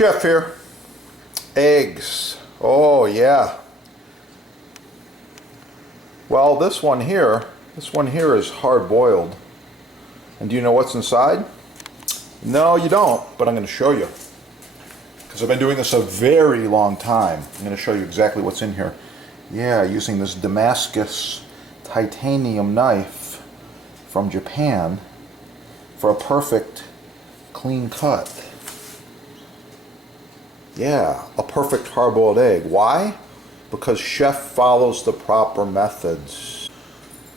Chef here. Eggs. Oh yeah. Well, this one here is hard boiled. And do you know what's inside? No, you don't, but I'm going to show you. Because I've been doing this a very long time. I'm going to show you exactly what's in here. Yeah, using this Damascus titanium knife from Japan for a perfect clean cut. Yeah, a perfect hard-boiled egg. Why? Because chef follows the proper methods.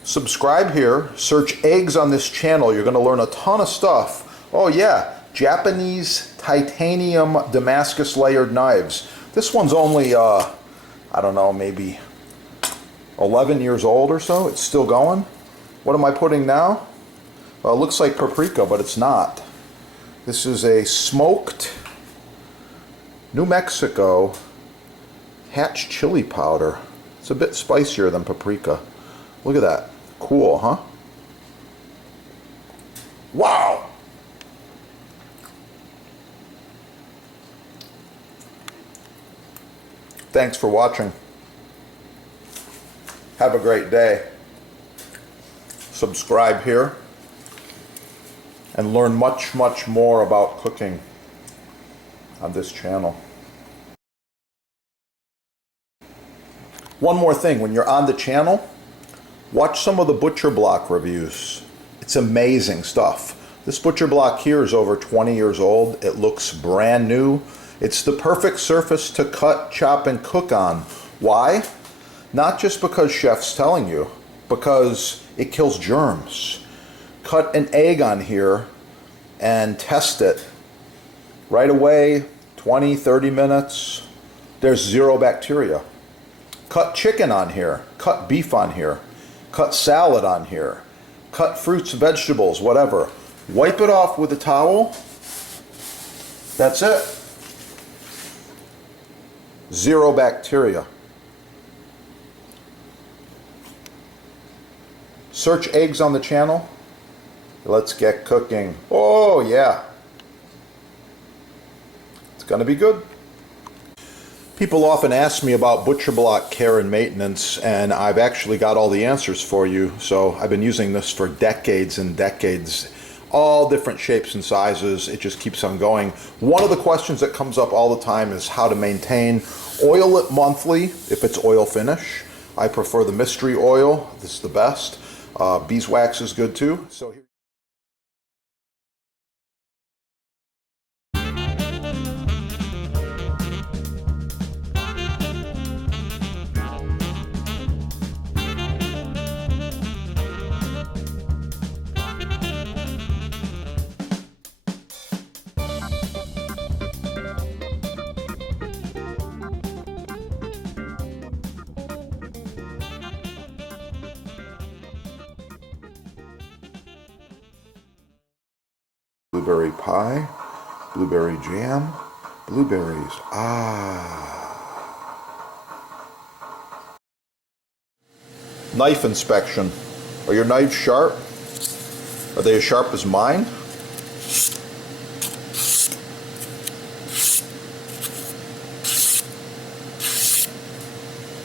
Subscribe here, search eggs on this channel. You're going to learn a ton of stuff. Oh yeah, Japanese titanium Damascus layered knives. This one's only, I don't know, maybe 11 years old or so. It's still going. What am I putting now? Well, it looks like paprika, but it's not. This is a smoked New Mexico hatch chili powder. It's a bit spicier than paprika. Look at that. Cool, huh? Wow! Thanks for watching. Have a great day. Subscribe here and learn much, much more about cooking on this channel. One more thing, when you're on the channel, watch some of the butcher block reviews. It's amazing stuff. This butcher block here is over 20 years old. It looks brand new. It's the perfect surface to cut, chop, and cook on. Why? Not just because chef's telling you, because it kills germs. Cut an egg on here and test it. Right away, 20, 30 minutes, there's zero bacteria. Cut chicken on here, cut beef on here, cut salad on here, cut fruits, vegetables, whatever. Wipe it off with a towel. That's it. Zero bacteria. Search eggs on the channel. Let's get cooking. Oh yeah. It's going to be good. People often ask me about butcher block care and maintenance, and I've actually got all the answers for you. So I've been using this for decades and decades, all different shapes and sizes. It just keeps on going. One of the questions that comes up all the time is how to maintain. Oil it monthly if it's oil finish. I prefer the mystery oil. This is the best. Beeswax is good too. So here blueberry pie, blueberry jam, blueberries. Knife inspection. Are your knives sharp? Are they as sharp as mine?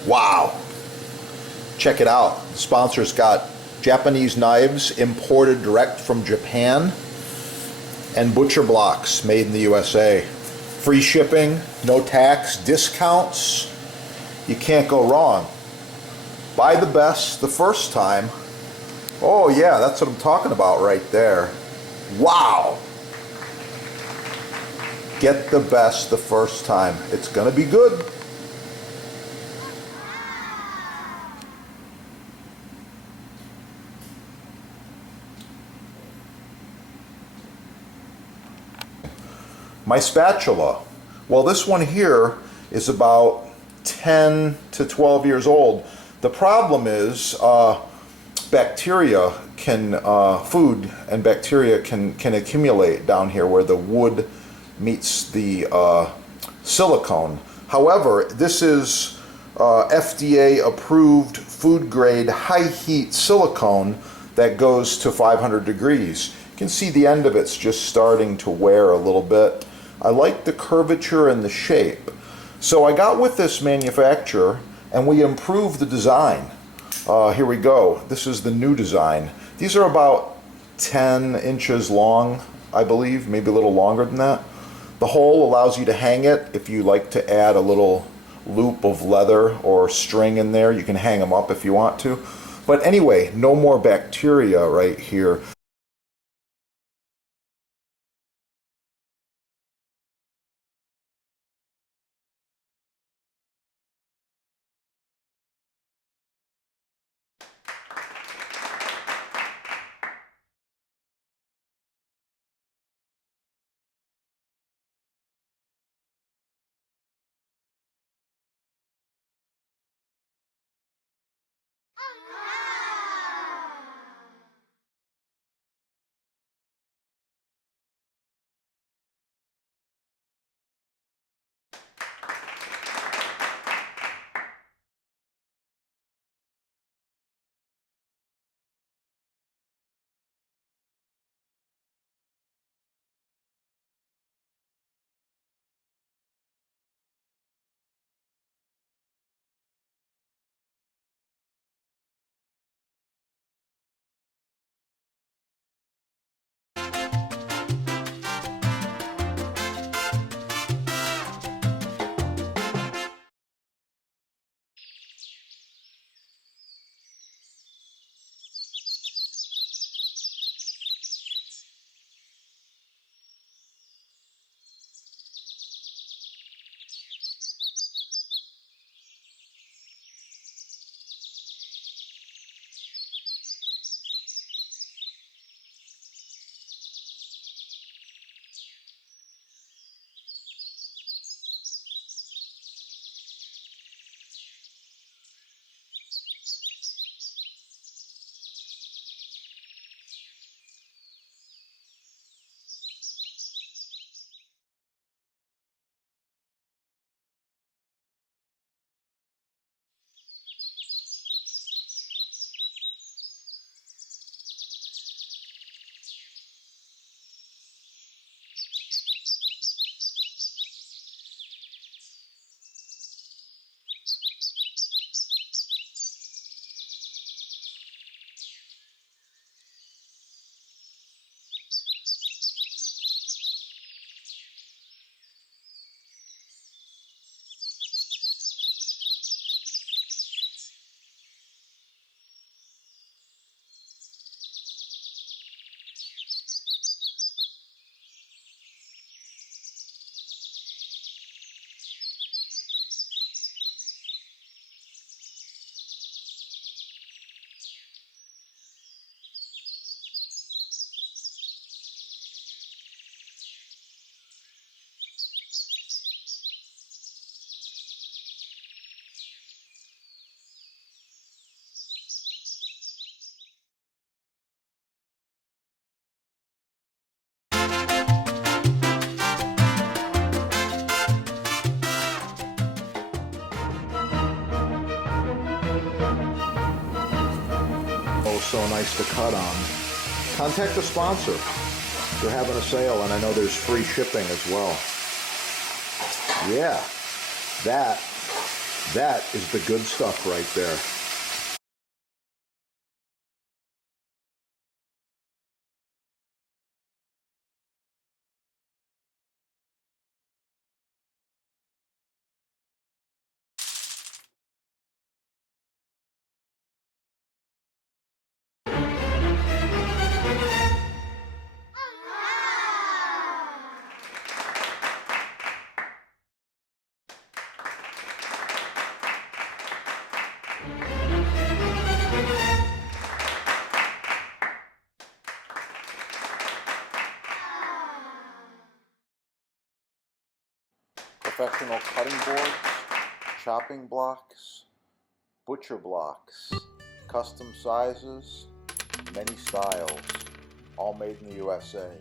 Wow. Check it out. The sponsor's got Japanese knives imported direct from Japan and butcher blocks made in the USA. Free shipping, no tax, discounts. You can't go wrong. Buy the best the first time. Oh yeah, that's what I'm talking about right there. Wow! Get the best the first time. It's gonna be good. My spatula. Well, this one here is about 10 to 12 years old. The problem is bacteria can, food and bacteria can accumulate down here where the wood meets the silicone. However, this is FDA approved food grade high heat silicone that goes to 500 degrees. You can see the end of it's just starting to wear a little bit. I like the curvature and the shape. So I got with this manufacturer and we improved the design. Here we go. This is the new design. These are about 10 inches long, I believe, maybe a little longer than that. The hole allows you to hang it. If you like to add a little loop of leather or string in there, you can hang them up if you want to. But anyway, no more bacteria right here. Oh, so nice to cut on. Contact the sponsor. They're having a sale, and I know there's free shipping as well. Yeah, that is the good stuff right there. Professional cutting boards, chopping blocks, butcher blocks, custom sizes, many styles, all made in the USA.